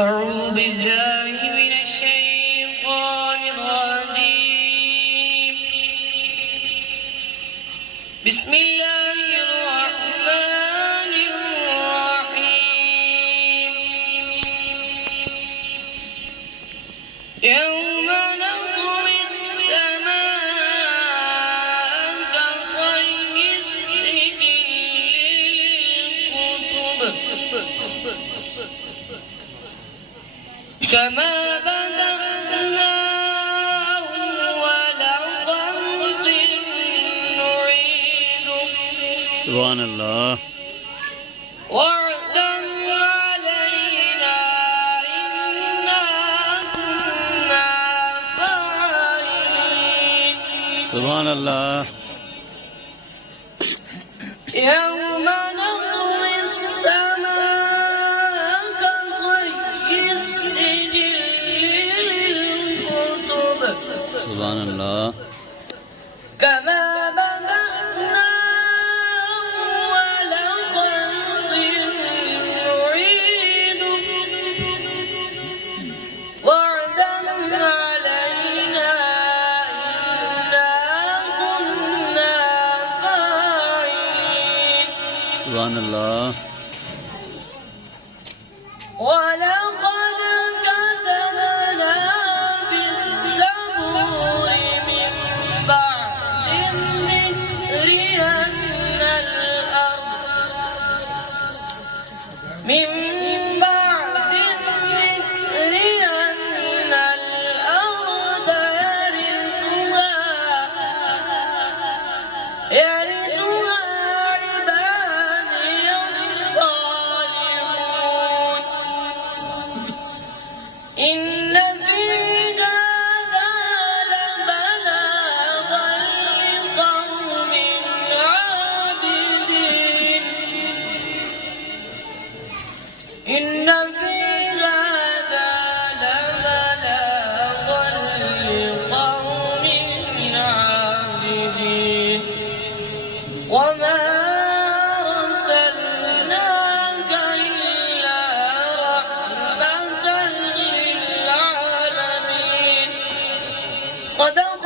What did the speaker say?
أعوذ بالله من الشيطان الرجيم. بسم الله الرحمن الرحيم. يوم نطوي السماء كطي السجل للكتب كما بدأنا أول خلق نعيده. سبحان الله. وعدا علينا إنا كنا فاعلين. سبحان الله. يوم نطوي السماء كطي السجل للكتب. سبحان الله. كما بدأنا أول خلق نعيده. وعدا علينا إنا كنا فاعلين. سبحان الله. ولقد كتبنا في الزبور من بعد الذكر أن الأرض يرثها عبادي الصالحون. إن في هذا لبلاغا لقوم عابدين. إن في هذا لبلاغا لقوم عابدين. وما أرسلناك إلا رحمة للعالمين. صدق